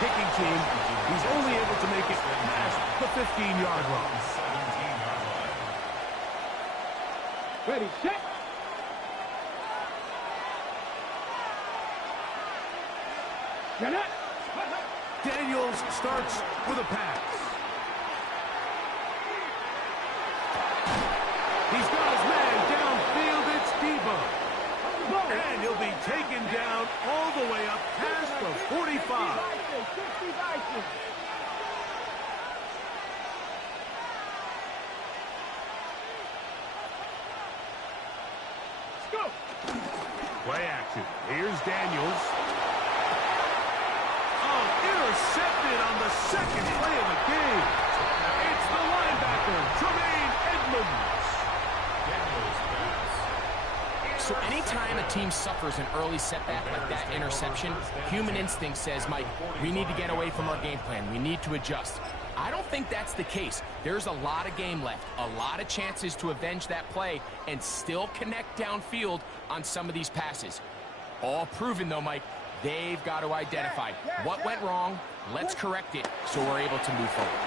kicking team, he's only able to make it past the 15-yard line. Ready, set. Get it. Daniels starts with a pass. He's got his man downfield. It's Debo. And he'll be taken down all the way up past the 45. Let's go. Play action. Here's Daniels. Oh, intercepted on the second play of the game. It's the linebacker, Tremaine Edmonds. So anytime a team suffers an early setback like that interception, human instinct says, Mike, we need to get away from our game plan. We need to adjust. I don't think that's the case. There's a lot of game left, a lot of chances to avenge that play and still connect downfield on some of these passes. All proven, though, Mike. They've got to identify what went wrong. Let's correct it so we're able to move forward.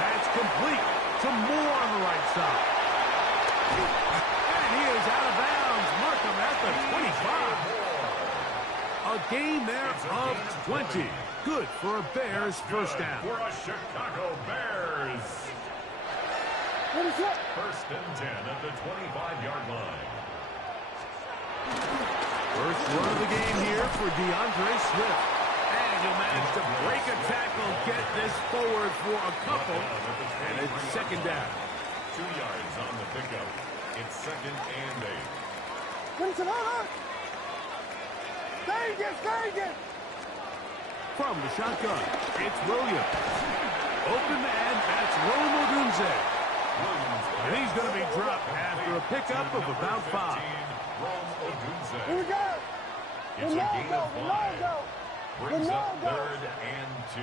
That's complete to Moore on the right side. And he is out of bounds. Markham at the 25. A gain there of 20. Good for a Bears first down. For a Chicago Bears. What is it? First and 10 at the 25-yard line. First run of the game here for DeAndre Swift. And he'll manage to break a tackle, get this forward for a couple. And it's second down. 2 yards on the pickup. It's second and 8. What is it? Stay it. From the shotgun, it's Williams. Open man, that's Rome Odunze. And he's going to be dropped after a pickup of about 5. Here we go. It's a gain of 5. Brings up third and 2.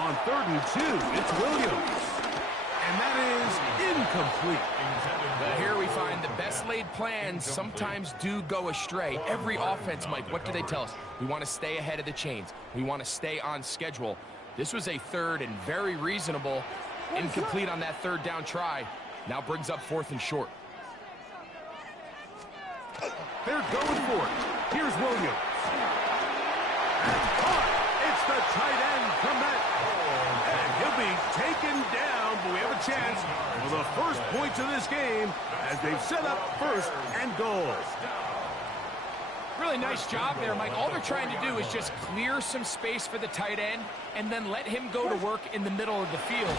On third and 2, it's Williams. And that is incomplete. Well, here we find the best laid plans sometimes do go astray. Every offense, Mike, what do they tell us? We want to stay ahead of the chains. We want to stay on schedule. This was a third and very reasonable. Incomplete on that third down try. Now brings up fourth and short. They're going for it. Here's Williams. And caught. It's the tight end, Komet. And he'll be taken down, but we have a chance for the first points of this game as they've set up first and goal. Really nice job there, Mike. All they're trying to do is just clear some space for the tight end and then let him go to work in the middle of the field.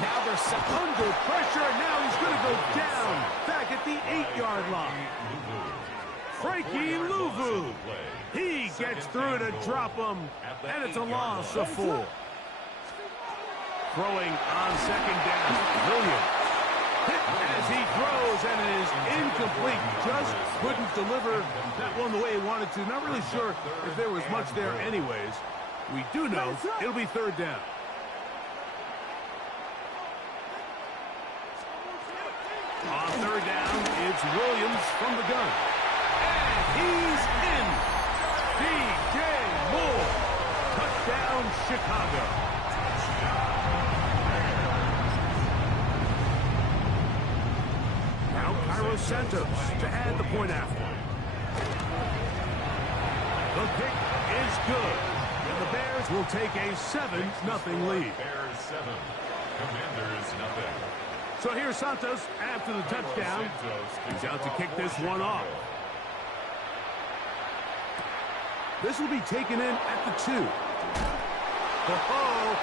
Now they're set under pressure, and now he's going to go down back at the 8-yard line. Frankie Louvu. He gets through to drop him, and it's a loss of 4. Throwing on second down, Williams. Hit as he throws, and it is incomplete. Just couldn't deliver that one the way he wanted to. Not really sure if there was much there anyways. We do know it'll be third down. On third down, it's Williams from the gun. And he's in. D.J. Moore. Touchdown, Chicago. Now Cairo Santos to add the point after. The kick is good. And the Bears will take a 7-0 lead. Bears 7. Commanders nothing. So here's Santos after the touchdown. He's out to kick this one off. This will be taken in at the 2. Oh,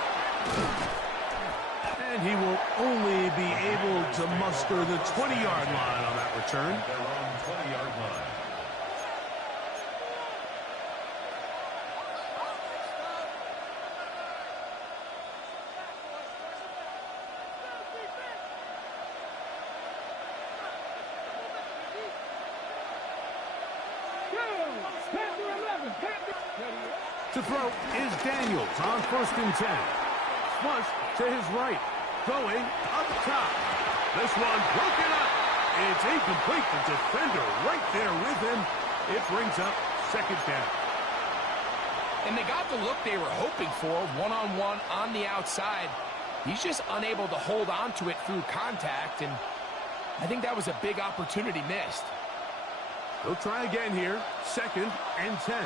and he will only be able to muster the 20-yard line on that return. At their own 20-yard line. To throw is Daniels on first and 10. Flush to his right. Going up top. This one broken up. It's incomplete. The defender right there with him. It brings up second down. And they got the look they were hoping for, one-on-one on the outside. He's just unable to hold on to it through contact, and I think that was a big opportunity missed. He'll try again here. 2nd and 10.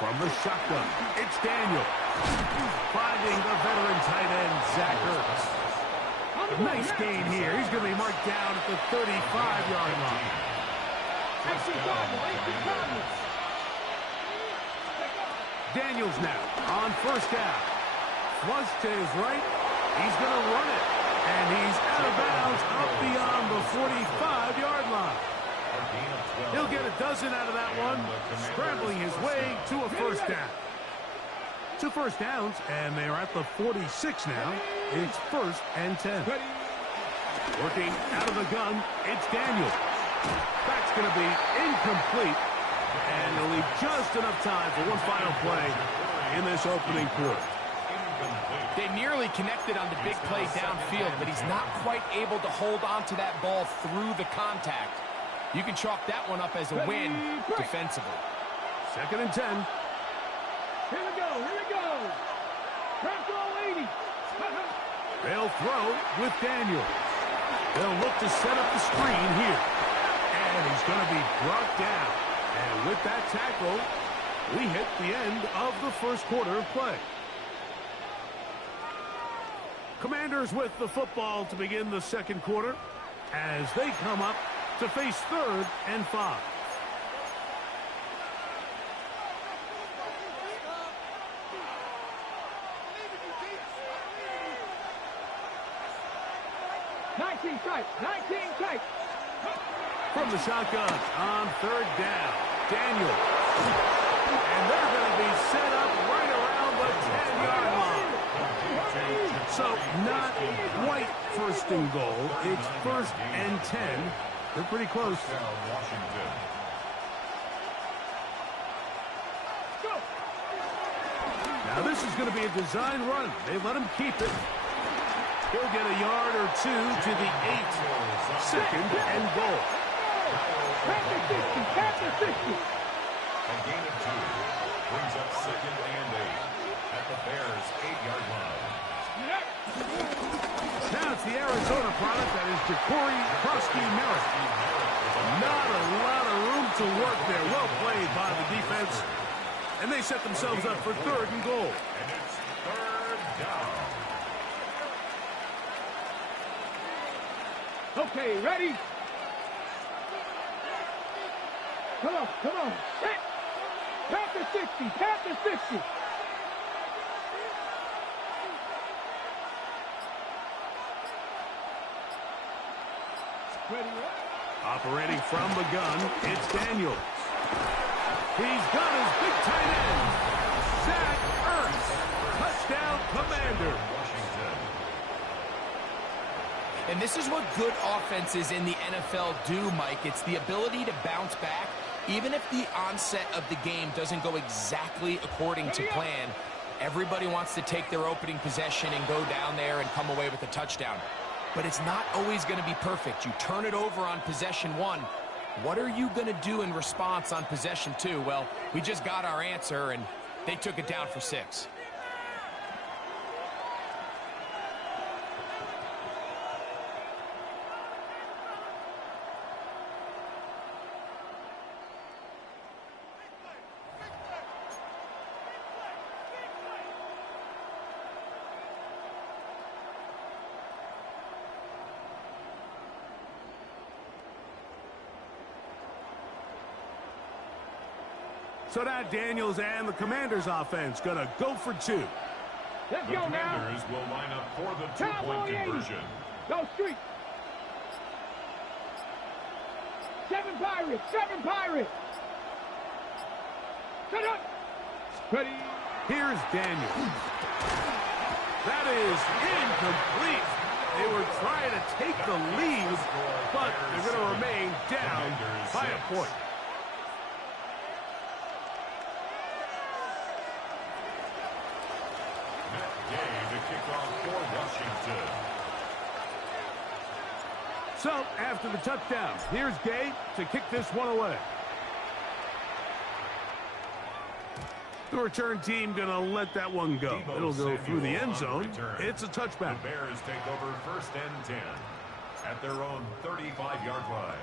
From the shotgun, it's Daniel. Finding the veteran tight end, Zach Ertz. Nice gain here. He's going to be marked down at the 35-yard line. Daniels now on 1st down. Flush to his right. He's going to run it. And he's out of bounds up beyond the 45-yard line. He'll get a dozen out of that one, scrambling his way to a 1st down. 2 first downs, and they're at the 46 now. It's 1st and 10. Working out of the gun, it's Daniel. That's going to be incomplete, and he'll leave just enough time for one final play in this opening quarter. They nearly connected on the big play downfield, but he's not quite able to hold on to that ball through the contact. You can chalk that one up as a win defensively. 2nd and 10. Here we go. Crack all 80. They'll throw with Daniel. They'll look to set up the screen here. And he's going to be brought down. And with that tackle, we hit the end of the 1st quarter of play. Commanders with the football to begin the 2nd quarter as they come up to face 3rd and 5. Tight. From the shotgun on 3rd down, Daniel. And they're going to be set up right around the 10-yard line. So not quite 1st and goal. It's 1st and 10. They're pretty close. Now this is going to be a design run. They let him keep it. He'll get a yard or 2 to the 8. 2nd and goal. Past the 60. A gain of 2 brings up 2nd and 8 at the Bears' 8-yard line. Now it's the Arizona product that is Ja'Cory Merritt. Not a lot of room to work there. Well played by the defense. And they set themselves up for 3rd and goal. And it's 3rd down. Okay, ready? Come on. Set. Past the 60. Ready? Operating from the gun, it's Daniels. He's got his big tight end, Zach Ertz. Touchdown, Commander. And this is what good offenses in the NFL do, Mike. It's the ability to bounce back, even if the onset of the game doesn't go exactly according to plan. Everybody wants to take their opening possession and go down there and come away with a touchdown. But it's not always going to be perfect. You turn it over on possession 1. What are you going to do in response on possession 2? Well, we just got our answer, and they took it down for 6. So now Daniels and the Commanders offense going to go for 2. Let's The go now. Commanders will line up for the 2-point conversion. Go street. 7 Pirates. Set up. Ready. Here's Daniels. That is incomplete. They were trying to take the lead, but they're going to remain down by a point. So, after the touchdown, here's Gay to kick this one away. The return team going to let that one go. It'll go through the end zone. It's a touchback. The Bears take over 1st and 10 at their own 35-yard line.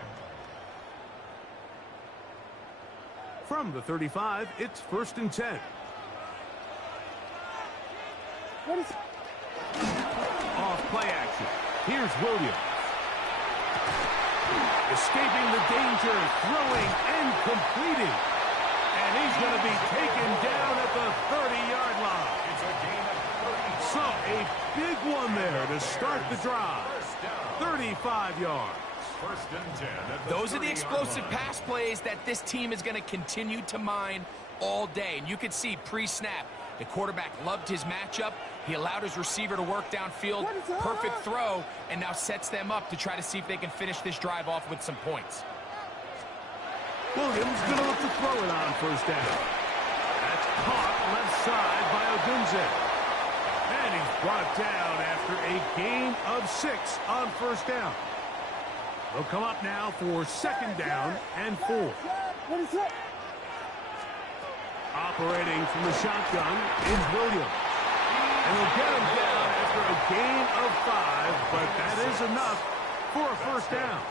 From the 35, it's 1st and 10. Off play action. Here's Williams. Escaping the danger, throwing and completing. And he's going to be taken down at the 30-yard line. It's a gain of 30. So a big one there to start the drive. 35 yards. 1st and 10. Those are the explosive pass plays that this team is going to continue to mine all day. And you can see pre-snap, the quarterback loved his matchup. He allowed his receiver to work downfield. Perfect throw, and now sets them up to try to see if they can finish this drive off with some points. Williams going to look to throw it on 1st down. That's caught left side by Odunze. And he's brought down after a gain of 6 on 1st down. They'll come up now for 2nd down and 4. Operating from the shotgun is Williams. And they'll get him down after a gain of 5, but that is enough for a 1st down.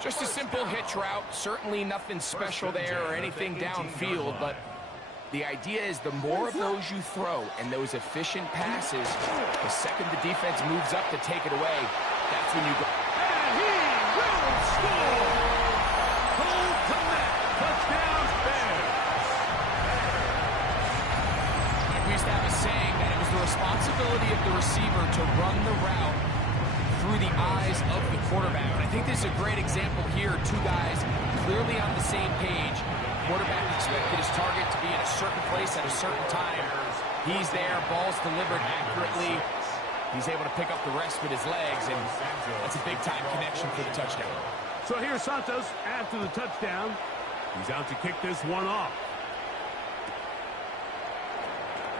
Just a simple hitch route. Certainly nothing special there or anything downfield, but the idea is the more of those you throw and those efficient passes, the second the defense moves up to take it away, that's when you go. And he will score! Cole Kmet, touchdown Bears! We used to have a saying that it was the responsibility of the receiver to run the route through the eyes of the quarterback. And I think this is a great example here. 2 guys clearly on the same page. Quarterback expected his target to be in a certain place at a certain time. He's there, ball's delivered accurately. He's able to pick up the rest with his legs, and that's a big-time connection for the touchdown. So here's Santos after the touchdown. He's out to kick this one off.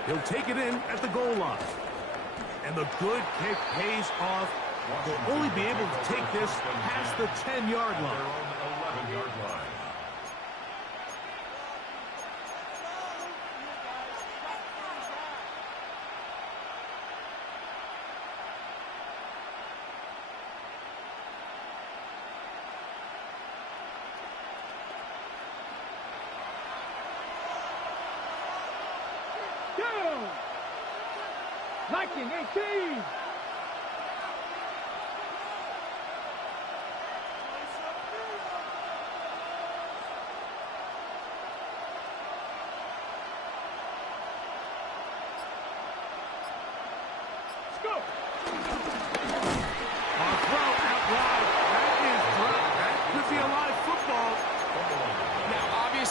He'll take it in at the goal line. And the good kick pays off. They'll only be able to take this past the 10-yard line. 11-yard line. Down. 19-18.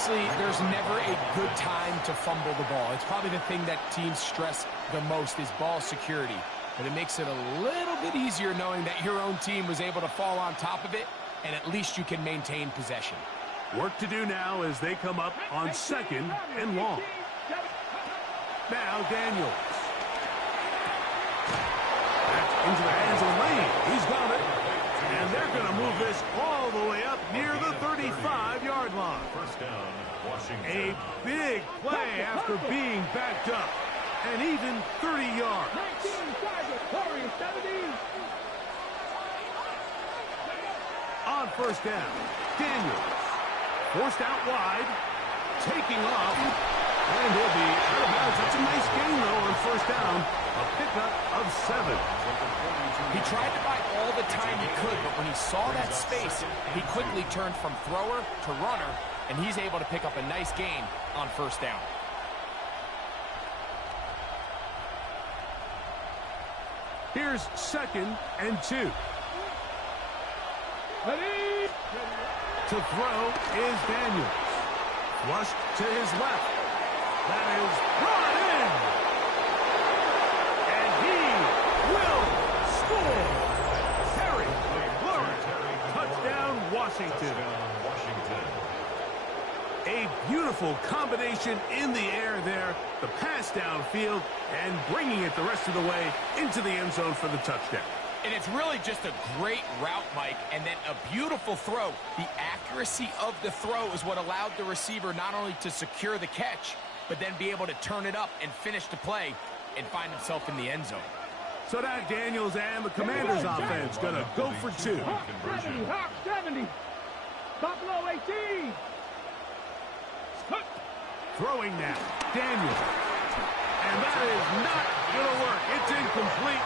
There's never a good time to fumble the ball. It's probably the thing that teams stress the most is ball security. But it makes it a little bit easier knowing that your own team was able to fall on top of it, and at least you can maintain possession. Work to do now as they come up on 2nd and long. Now Daniels. That's into the hands of Lane. He's got it. And they're going to move this all the way up near the 35-yard line. 1st down, Washington. A big play after being backed up. And even 30 yards. 19 target, Warriors 17. On 1st down, Daniels. Forced out wide. Taking off. And he'll be out of bounds. That's a nice gain, though, on 1st down. A pickup of 7. He tried to buy all the time he could, but when he saw that space, he quickly turned from thrower to runner, and he's able to pick up a nice gain on 1st down. Here's 2nd and 2. Ready? To throw is Daniels. Flushed to his left. That is brought in. And he will score. Terry McLaurin. Touchdown, Washington. A beautiful combination in the air there. The pass downfield and bringing it the rest of the way into the end zone for the touchdown. And it's really just a great route, Mike, and then a beautiful throw. The accuracy of the throw is what allowed the receiver not only to secure the catch, but then be able to turn it up and finish the play and find himself in the end zone. So now Daniels and the Commanders offense going to go for two. Hawk 70, Hawk 70. Buffalo 18. Throwing now, Daniels. And that is not going to work. It's incomplete.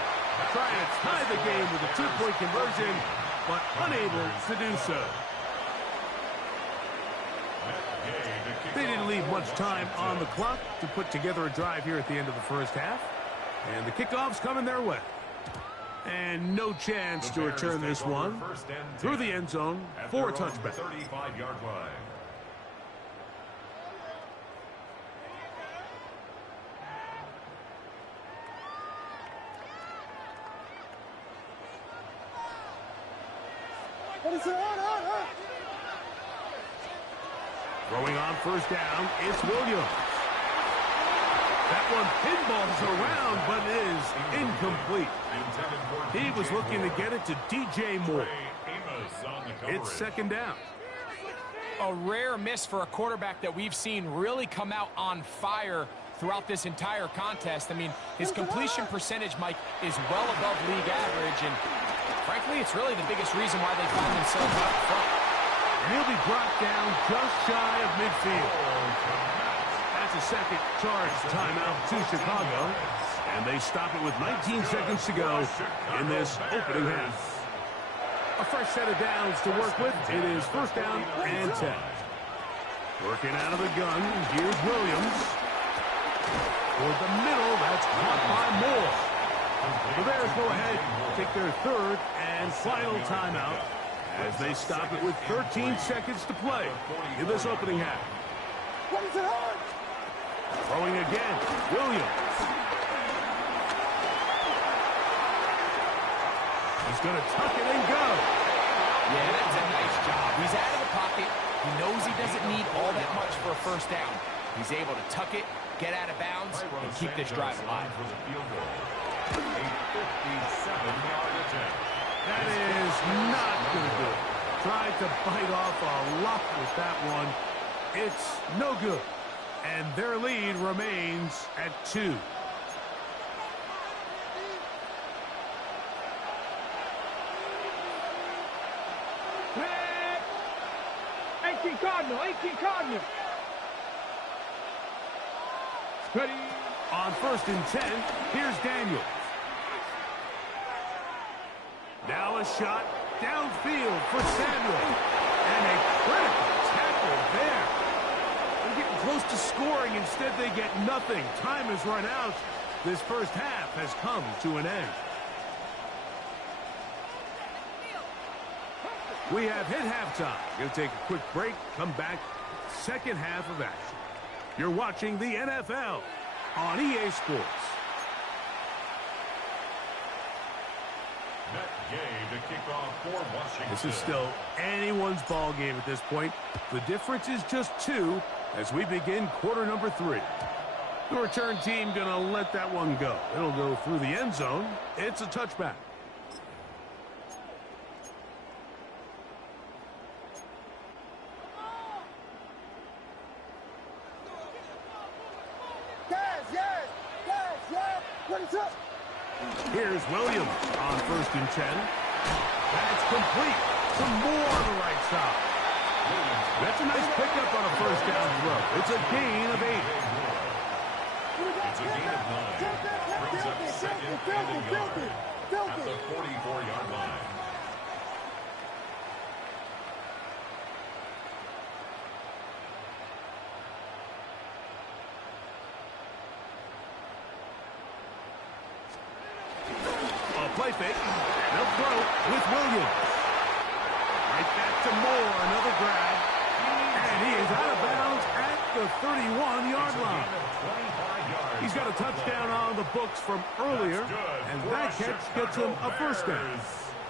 Trying to tie the game with a two-point conversion, but unable to do so. They didn't leave much time on the clock to put together a drive here at the end of the first half. And the kickoff's coming their way. And no chance to return this one through the end zone for a touchback. 35-yard line. Throwing on first down, it's Williams. That one pinballs around, but is incomplete. He was looking to get it to DJ Moore. It's second down. A rare miss for a quarterback that we've seen really come out on fire throughout this entire contest. I mean, his completion percentage, Mike, is well above league average, and frankly, it's really the biggest reason why they find themselves out front. And he'll be brought down just shy of midfield. That's a second charge timeout to Chicago, and they stop it with 19 seconds to go in this opening half. A fresh set of downs to work with. It is first down and 10. Working out of the gun, here's Williams. Toward the middle, that's caught by Moore. The Bears go ahead, take their third and final timeout as they stop it with 13 seconds to play in this opening half. Throwing again, Williams. He's going to tuck it and go. Yeah, that's a nice job. He's out of the pocket. He knows he doesn't need all that much for a first down. He's able to tuck it, get out of bounds, and keep this drive alive. A 57-yard attempt. That is not going to do it. Tried to bite off a lot with that one. It's no good. And their lead remains at 2. Red. 18 Cardinal, 18 Cardinal. Ready. On first and 10, here's Daniels. Now a shot downfield for Samuel. And a critical tackle there. They're getting close to scoring. Instead, they get nothing. Time has run out. This first half has come to an end. We have hit halftime. Going to take a quick break. Come back. Second half of action. You're watching the NFL on EA Sports. Net game to kick off for Washington. This is still anyone's ball game at this point. The difference is just 2 as we begin quarter number 3. The return team going to let that one go. It'll go through the end zone. It's a touchback. Here's Williams on first and 10. That's complete. Some more on the right side. That's a nice pickup on a first down throw. It's a gain of 8. It's a gain of 9. Brings up second and a yard at the 44-yard line. Play fake. They'll throw with Williams. Right back to Moore. Another grab. And he is out of bounds at the 31-yard line. He's got a touchdown on the books from earlier, and that catch gets him a first down.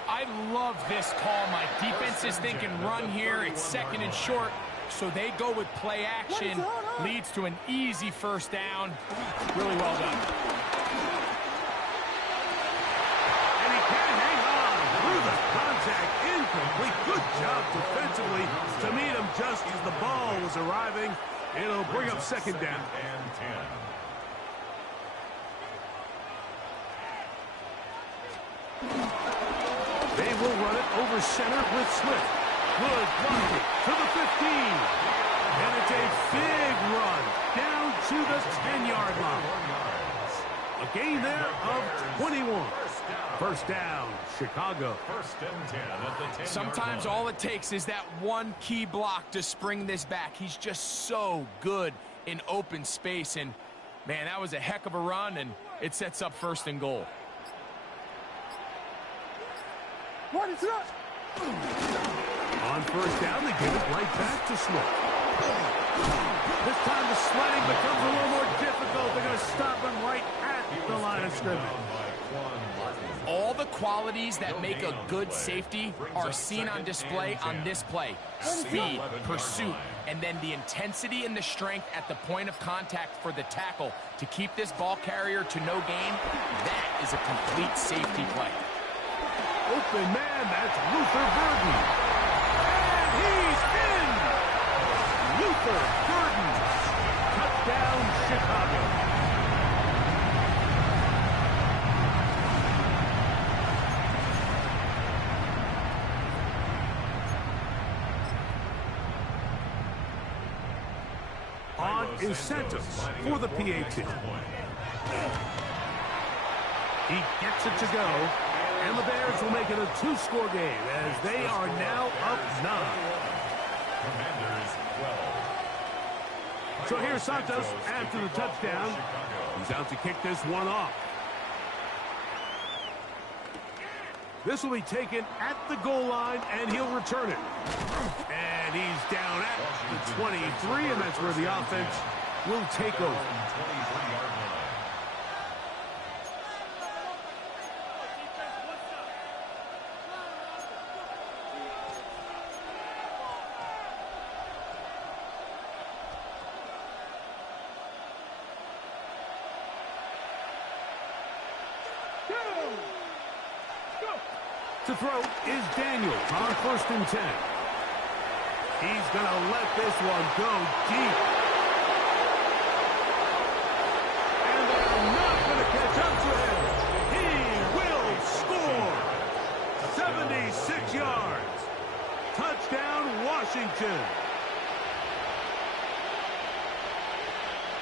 I love this call, Mike. Defense is thinking run here. It's second and short, so they go with play action. Leads to an easy first down. Really well done. Contact incomplete. Good job defensively to meet him just as the ball was arriving. It'll bring up second down. And 10. They will run it over center with Swift. Good blocking to the 15. And it's a big run down to the 10-yard line. A gain there of 21. First down, Chicago. First and 10 at the 10-yard Sometimes line. all it takes is that one key block to spring this back. He's just so good in open space. And, man, that was a heck of a run, and it sets up first and goal. On first down, they give it right back to Smith. This time the sledding becomes a little more difficult. They're going to stop him right at the line of scrimmage. All the qualities that make a good safety are seen on display on this play. Speed, pursuit, and then the intensity and the strength at the point of contact for the tackle to keep this ball carrier to no gain. That is a complete safety play. Open man, that's Luther Burden. And he's in! Luther Burden. Touchdown, Chicago. On incentives for the PAT. He gets it to go. And the Bears will make it a two-score game as they are now up 9. Commanders 12. So here's Santos after the touchdown. He's out to kick this one off. This will be taken at the goal line, and he'll return it. And he's down at the 23, and that's where the offense will take over. 23-yard line. To throw is Daniel on first and 10. He's going to let this one go deep. And they're not going to catch up to him. He will score. 76 yards. Touchdown, Washington.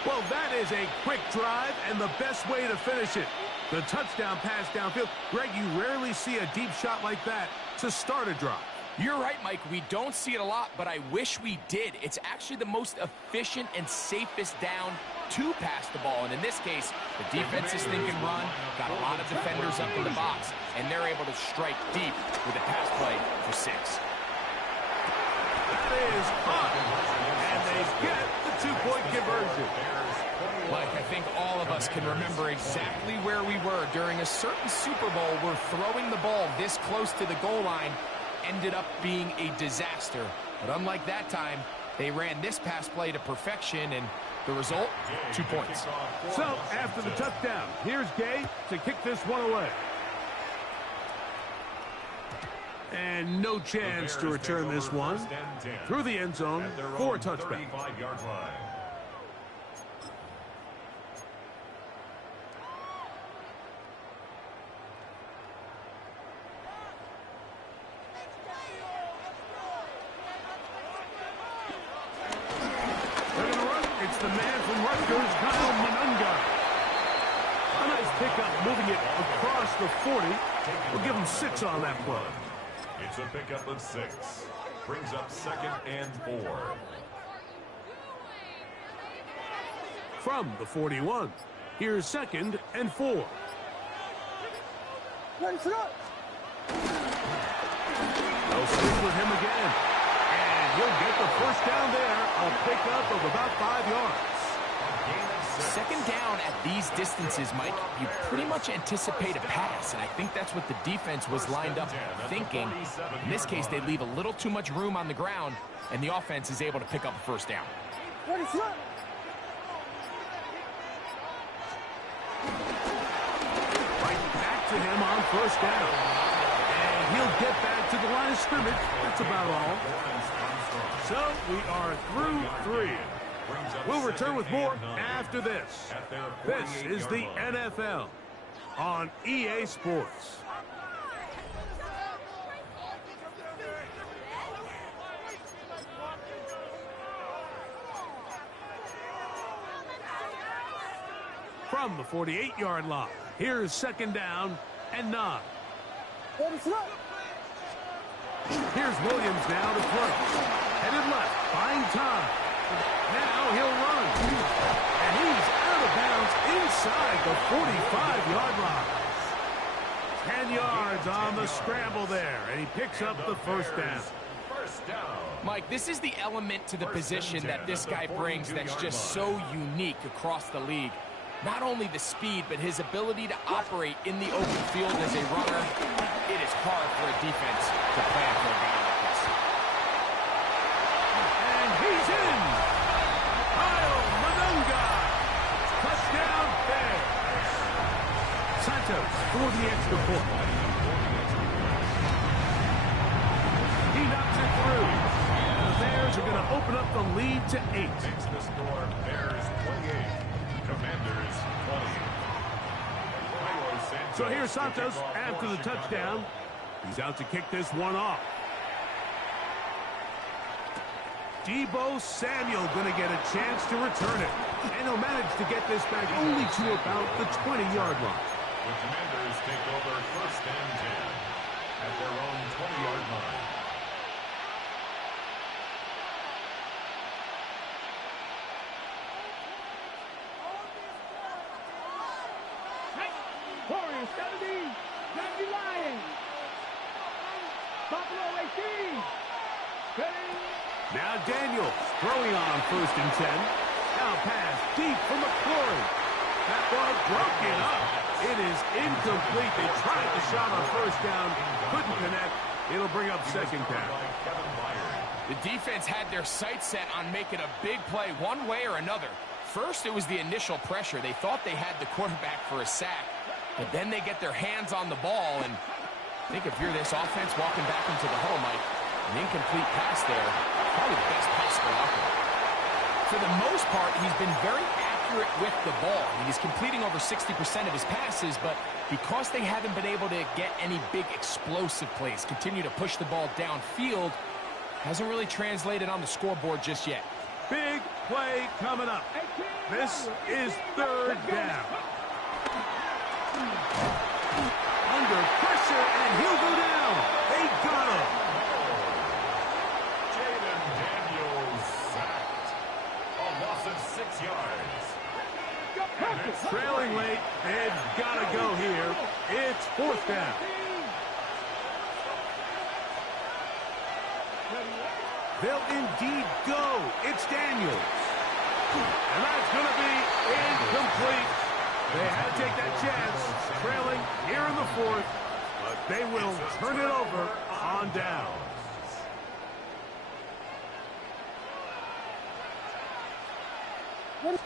Well, that is a quick drive and the best way to finish it. The touchdown pass downfield. Greg, you rarely see a deep shot like that to start a drive. You're right, Mike. We don't see it a lot, but I wish we did. It's actually the most efficient and safest down to pass the ball. And in this case, the defense is thinking run, got a lot of defenders up in the box, and they're able to strike deep with a pass play for 6. That is hot. And they get the two-point conversion. Mike, I think all of us can remember exactly where we were during a certain Super Bowl where throwing the ball this close to the goal line ended up being a disaster. But unlike that time, they ran this pass play to perfection, and the result, 2 points. So, after the touchdown, here's Gay to kick this one away. And no chance to return this one through the end zone for a touchback. 35-yard line. The man from Rutgers, Kyle Monunga. A nice pickup, moving it across the 40. We'll give him 6 on that play. It's a pickup of 6. Brings up 2nd and 4. From the 41, here's 2nd and 4. Ready, set up. They'll stick with him again. And he'll get the first down there. A pickup of about 5 yards. Second down at these distances, Mike, you pretty much anticipate a pass, and I think that's what the defense was lined up thinking. In this case, they leave a little too much room on the ground, and the offense is able to pick up a first down. Ready, set up. Right back to him on first down. And he'll get back to the line of scrimmage. That's about all. So we are through 3. We'll return with more after this. This is the NFL on EA Sports. From the 48-yard line, here's second down and 9. Here's Williams now to throw. Headed left, buying time. Now he'll run. And he's out of bounds inside the 45-yard line. 10 yards on the scramble there, and he picks up the first down. Mike, this is the element to the position that this guy brings that's just so unique across the league. Not only the speed, but his ability to operate in the open field as a runner. It is hard for a defense to plan for a guy like this. And he's in! Kyle Manunga! Touchdown Bears! Santos for the extra point. He knocks it through. The Bears are going to open up the lead to 8. Makes the score Bears 28. Commanders 20. So here's Santos after the touchdown. He's out to kick this one off. Deebo Samuel going to get a chance to return it. And he'll manage to get this back only to about the 20-yard line. The Commanders take over first and 10 at their own 20-yard line. Warriors 70, Navy Lions. Buffalo 18. Ready? Now Daniels throwing on first and 10. Now pass deep for McClory. That ball broken up. It is incomplete. They tried the shot on first down. Couldn't connect. It'll bring up second down. The defense had their sights set on making a big play one way or another. First, it was the initial pressure. They thought they had the quarterback for a sack. But then they get their hands on the ball, and I think if you're this offense walking back into the huddle, Mike, an incomplete pass there, probably the best possible outcome. For the most part, he's been very accurate with the ball. He's completing over 60% of his passes, but because they haven't been able to get any big explosive plays, continue to push the ball downfield, hasn't really translated on the scoreboard just yet. Big play coming up. This is third down. Under pressure, and he'll go down. They got him. Jaden Daniels sacked. A loss of 6 yards. Trailing late, they've got to go here. It's fourth down. They'll indeed go. It's Daniels. And that's going to be incomplete. They had to take that chance, trailing here in the fourth, but they will turn it over on down. He'll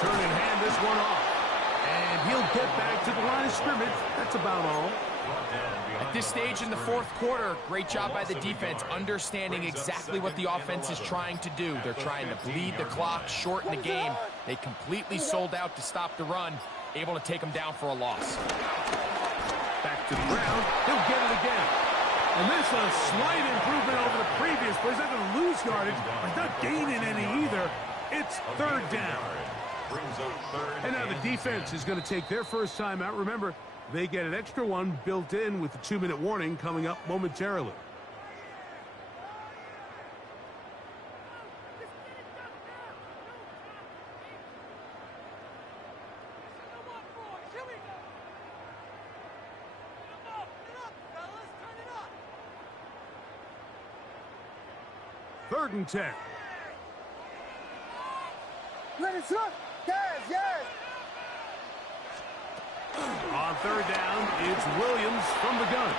turn and hand this one off. And he'll get back to the line of scrimmage. That's about all. At this stage in the fourth quarter, great job by the defense, understanding exactly what the offense is trying to do. They're trying to bleed the clock, shorten the game. They completely sold out to stop the run, able to take them down for a loss. Back to the ground. He'll get it again. And this is a slight improvement over the previous play. He's not going to lose yardage. He's not gaining any either. It's third down. And now the defense is going to take their first time out. Remember, they get an extra one built in with the 2-minute warning coming up momentarily. Third and 10. Let it slip. Yes. On third down, it's Williams from the gun.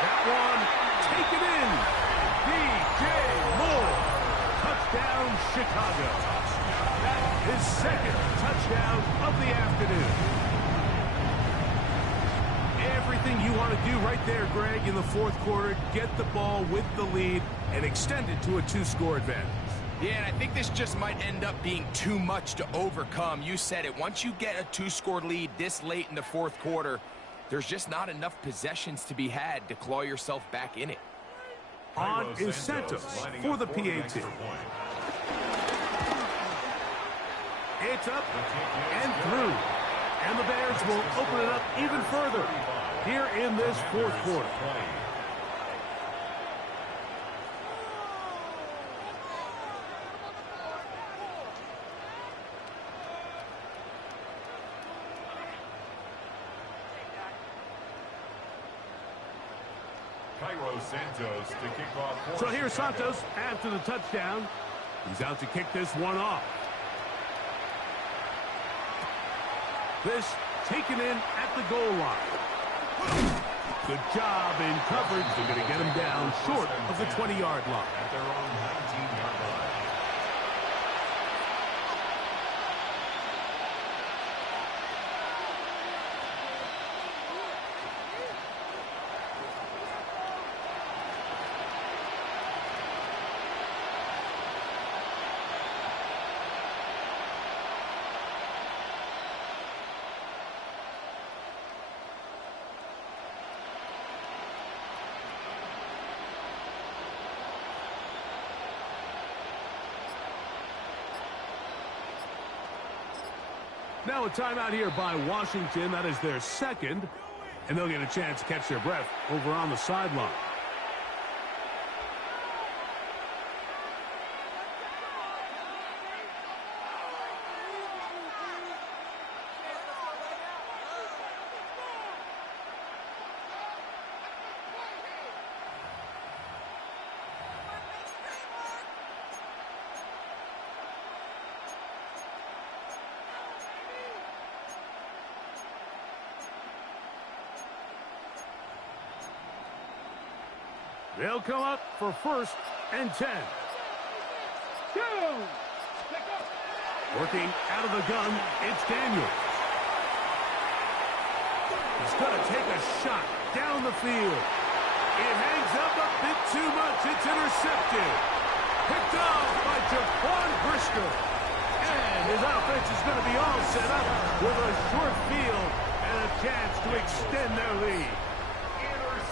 That one taken in. D.J. Moore. Touchdown, Chicago. That's his second touchdown of the afternoon. Everything you want to do right there Greg, in the fourth quarter, get the ball with the lead and extend it to a 2-score advantage. Yeah, and I think this just might end up being too much to overcome. You said it. Once you get a 2-score lead this late in the fourth quarter, there's just not enough possessions to be had to claw yourself back in it. On is Santos for the PAT. It's up and through. And the Bears will open it up even further here in this fourth quarter. Santos to kick off. So here's Santos after the touchdown. He's out to kick this one off. This taken in at the goal line. Good job in coverage. They're going to get him down short of the 20-yard line. At their own 19-yard line. Now a timeout here by Washington. That is their second. And they'll get a chance to catch their breath over on the sideline. They'll come up for 1st and 10. Working out of the gun, it's Daniels. He's going to take a shot down the field. It hangs up a bit too much. It's intercepted. Picked off by Jaquan Brisker. And his offense is going to be all set up with a short field and a chance to extend their lead.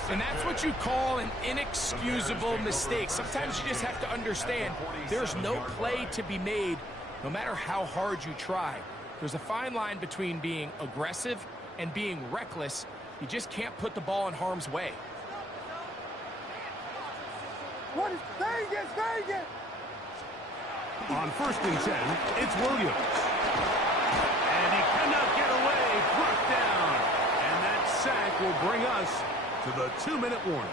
And that's what you call an inexcusable mistake. Sometimes you just have to understand there's no play to be made, no matter how hard you try. There's a fine line between being aggressive and being reckless. You just can't put the ball in harm's way. What is Vegas? Vegas! On 1st and 10, it's Williams. And he cannot get away. Brought down. And that sack will bring us to the 2-minute warning.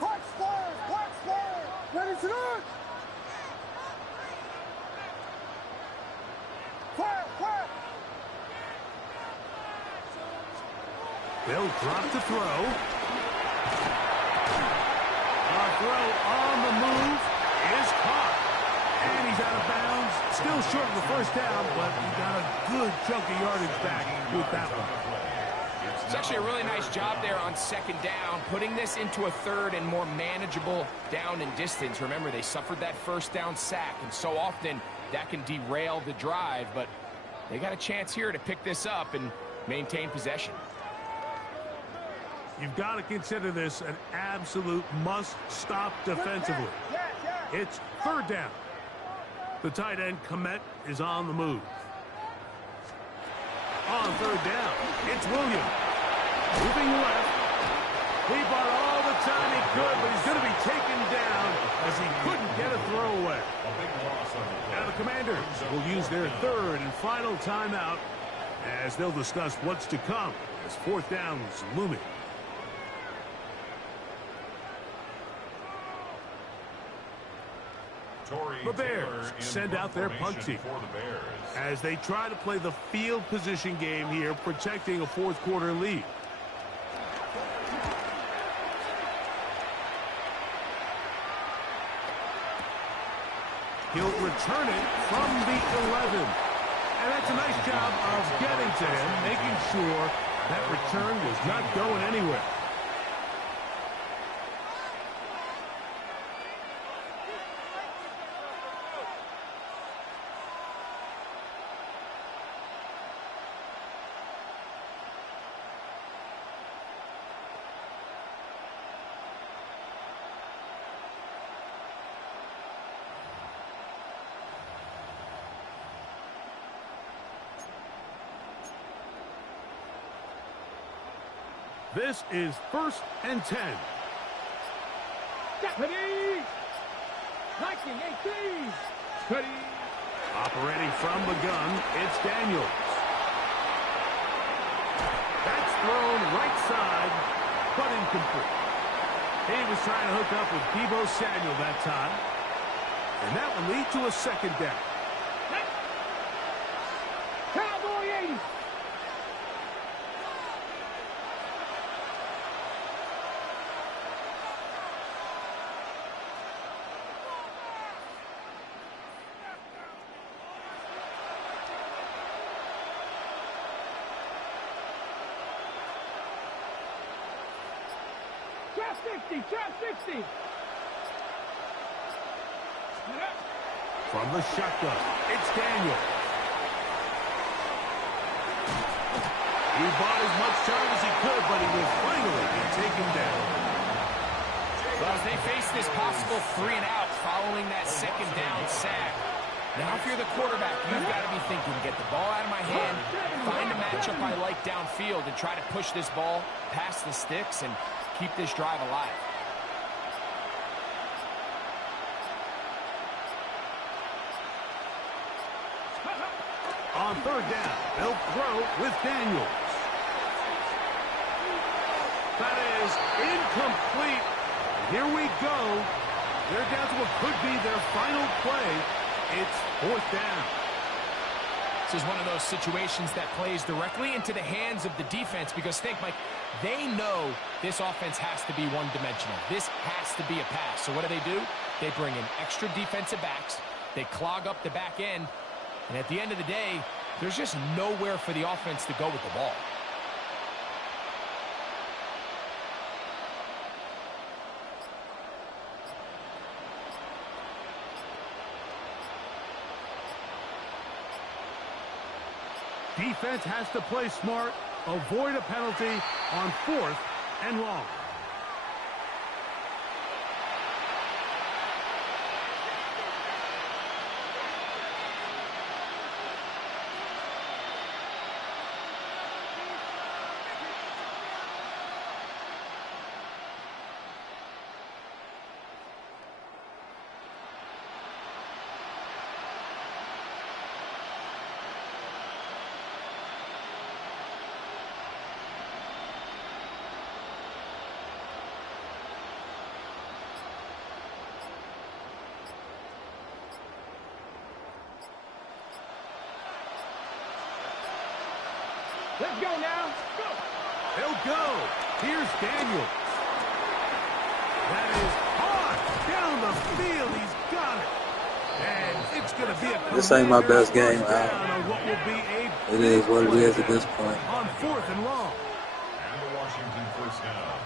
Watch fire! Watch fire! Ready to look! Fire! Fire! They'll drop to throw. A throw on the move is caught. And he's out of bounds. Still short of the 1st down, but he got a good chunk of yardage back with that one. It's actually a really nice job there on 2nd down, putting this into a 3rd and more manageable down and distance. Remember, they suffered that 1st down sack, and so often that can derail the drive, but they got a chance here to pick this up and maintain possession. You've got to consider this an absolute must-stop defensively. It's 3rd down. The tight end, Komet, is on the move. On 3rd down, it's Williams. Moving left. He bought all the time he could, but he's going to be taken down as he couldn't get a throw away. Now the Commanders will use their 3rd and final timeout as they'll discuss what's to come as 4th down is looming. The Bears send out their punt team as they try to play the field position game here, protecting a fourth quarter lead. He'll return it from the 11. And that's a nice job of getting to him, making sure that return was not going anywhere. This is 1st and 10. Deputy! 1918! Steady! Operating from the gun, it's Daniels. That's thrown right side, but incomplete. He was trying to hook up with Deebo Samuel that time. And that will lead to a 2nd down. Cowboy 80! Trap 60! From the shotgun, it's Daniel. He bought as much time as he could, but he will finally be taken down. Well, as they face this possible 3 and out following that 2nd down sack, now if you're the quarterback, you've got to be thinking, get the ball out of my hand, find a matchup I like downfield, and try to push this ball past the sticks and keep this drive alive. On 3rd down, they'll throw with Daniels. That is incomplete. Here we go. They're down to what could be their final play. It's 4th down. This is one of those situations that plays directly into the hands of the defense because think, Mike, they know this offense has to be one-dimensional. This has to be a pass. So what do? They bring in extra defensive backs. They clog up the back end. And at the end of the day, there's just nowhere for the offense to go with the ball. Defense has to play smart, avoid a penalty on 4th and long. Let's go now. Go. They'll go. Here's Daniels. That is hard down the field. He's got it. And it's going to be a this ain't my best game. It is what it is at this point. On 4th and long. And the Washington 1st down.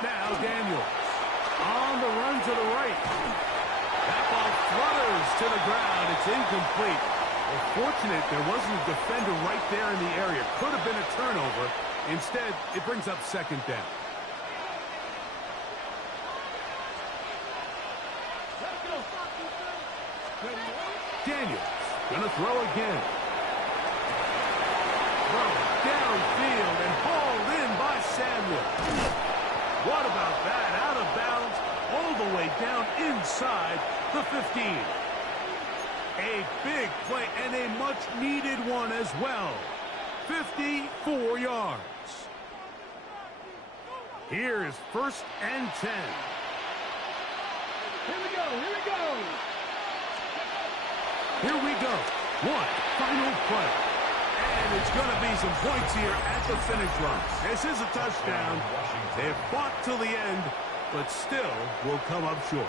Now Daniels on the run to the right. That ball flutters to the ground. It's incomplete. Well, fortunate there wasn't a defender right there in the area. Could have been a turnover. Instead, it brings up 2nd down. Daniels gonna throw again. Throw downfield and hauled in by Samuel. What about that? Out of bounds, all the way down inside the 15. A big play and a much-needed one as well. 54 yards. Here is 1st and 10. Here we go. Here we go. Here we go. One final play. And it's going to be some points here at the finish line. This is a touchdown. They've fought till the end, but still will come up short.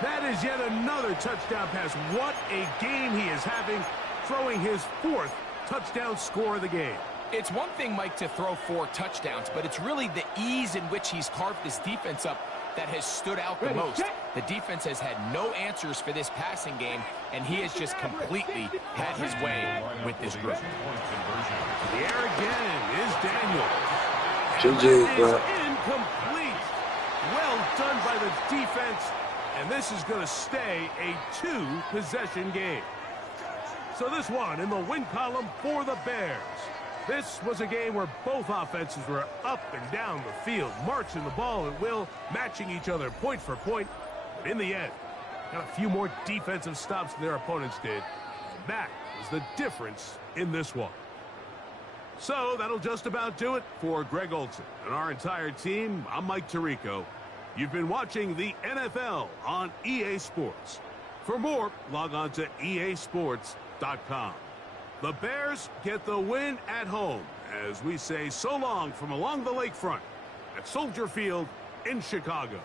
That is yet another touchdown pass. What a game he is having, throwing his 4th touchdown score of the game. It's one thing, Mike, to throw 4 touchdowns, but it's really the ease in which he's carved this defense up that has stood out the most. The defense has had no answers for this passing game, and he has just completely had his way with this group. The air again is Daniel. GG, bro. Incomplete. Well done by the defense, and this is going to stay a 2-possession game. So this one in the win column for the Bears. This was a game where both offenses were up and down the field, marching the ball at will, matching each other point for point. But in the end, got a few more defensive stops than their opponents did. That was the difference in this one. So that'll just about do it for Greg Olson and our entire team. I'm Mike Tirico. You've been watching the NFL on EA Sports. For more, log on to easports.com. The Bears get the win at home as we say so long from along the lakefront at Soldier Field in Chicago.